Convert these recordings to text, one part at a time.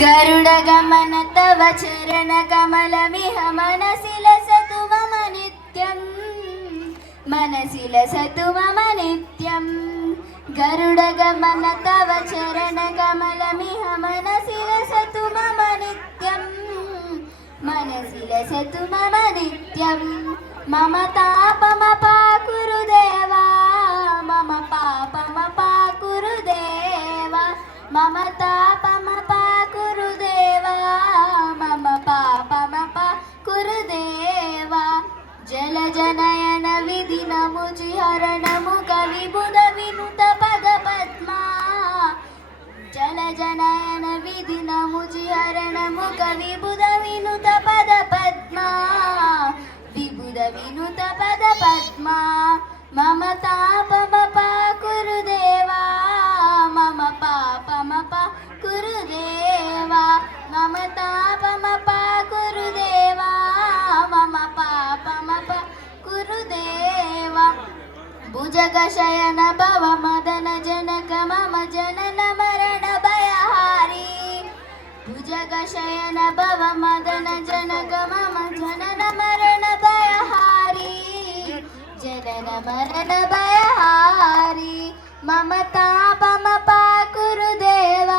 गरुडगमन तव चरणकमलमिह मनसि लसतु मम नित्यं मनसि लसतु मम नित्यं गरुडगमन तव चरणकमलमिह मनसि लसतु मम नित्यं मनसि लसतु मम नित्यं मम तापमपाकुरु देवा मम पापमपाकुरु देवा मम तापमपाकुरु देवा मम पापमपाकुरु देवा जलजनयन विधिनमुचिहरणमुख विबुध विनुत पदपद्मा जलजनयन विधिनमुचिहरणमुख विबुध विनुत पदपद्मा विबुध विनुत पदपद्मा मम तापमपाकुरु देवा मम पापमपाकुरु देवा मम तापमपाकुरु देवा मम पापमपाकुरु देवा भुजगशयन भव मदन जनक मम जनन मरण भयहारी भुजगशयन भव मदन जनक मम जनन मरण भयहारी जनन मरण भयहारी मम तापमपाकुरु देवा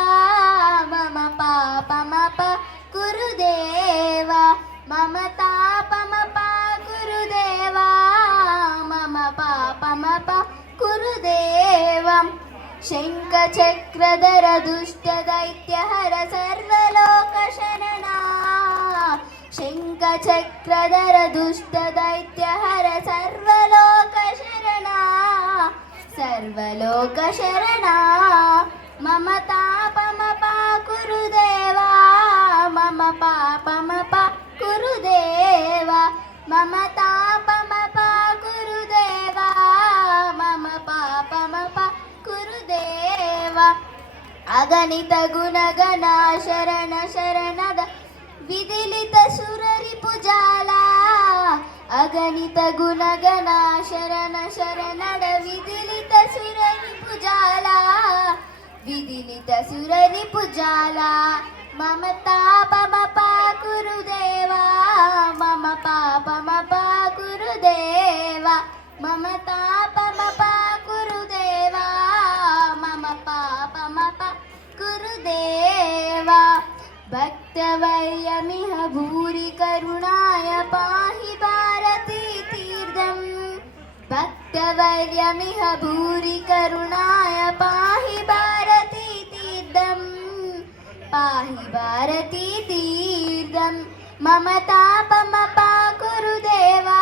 मम पापमपाकुरु देवा मम तापमपाकुरु देवा मम पापमपाकुरु देवा शङ्खचक्रधर दुष्टदैत्यहर सर्वलोकशरणा शङ्खचक्रधर दुष्टदैत्यहर सर्वलोकशरणा सर्वलोकशरणा मम तापमपाकुरु देवा मम पापमपाकुरु देवा मम तापमपाकुरु देवा मम पापमपाकुरु देवा अगणित गुणगण शरण शरणद विदिलित सुररिपुजाला अगणित गुणगण शरण शरणद विदिलित सुररिपुजाला विदिलित सुररिपुजाला मम तापमपाकुरु देवा मम पापमपाकुरु देवा मम तापमपाकुरु देवा मम पापमपाकुरु देवा भक्तवर्यमिह भूरि करुणाय पाहि भारती तीर्थं भक्तवर्यमिह भूरि करुणाय पाहि भारती तीर्थं पाहि भारती तीर्थं मम तापमपाकुरु देवा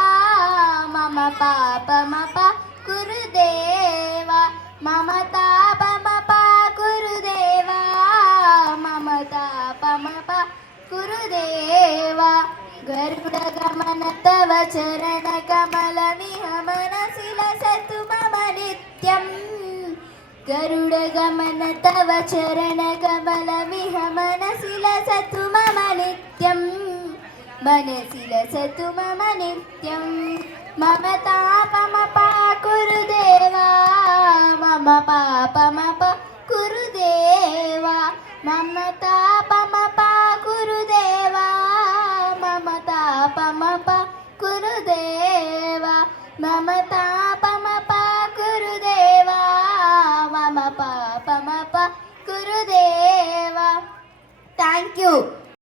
मम पापमपाकुरु देवा मम तापमपाकुरु देवा मम तापमपाकुरु देवा गरुडगमन तव चरणकमलमिह मनसि लसतु मम नित्यं गरुडगमन तव चरणकमलमिह मनसि लसतु मम नित्यं मनसि लसतु मम नित्यं मम तापमपाकुरु देवा मम पापमपाकुरु देवा मम तापमपाकुरु देवा मम तापमपाकुरु देवा मम तापमपाकुरु देवा मम पापमपाकुरु देवा. Thank you.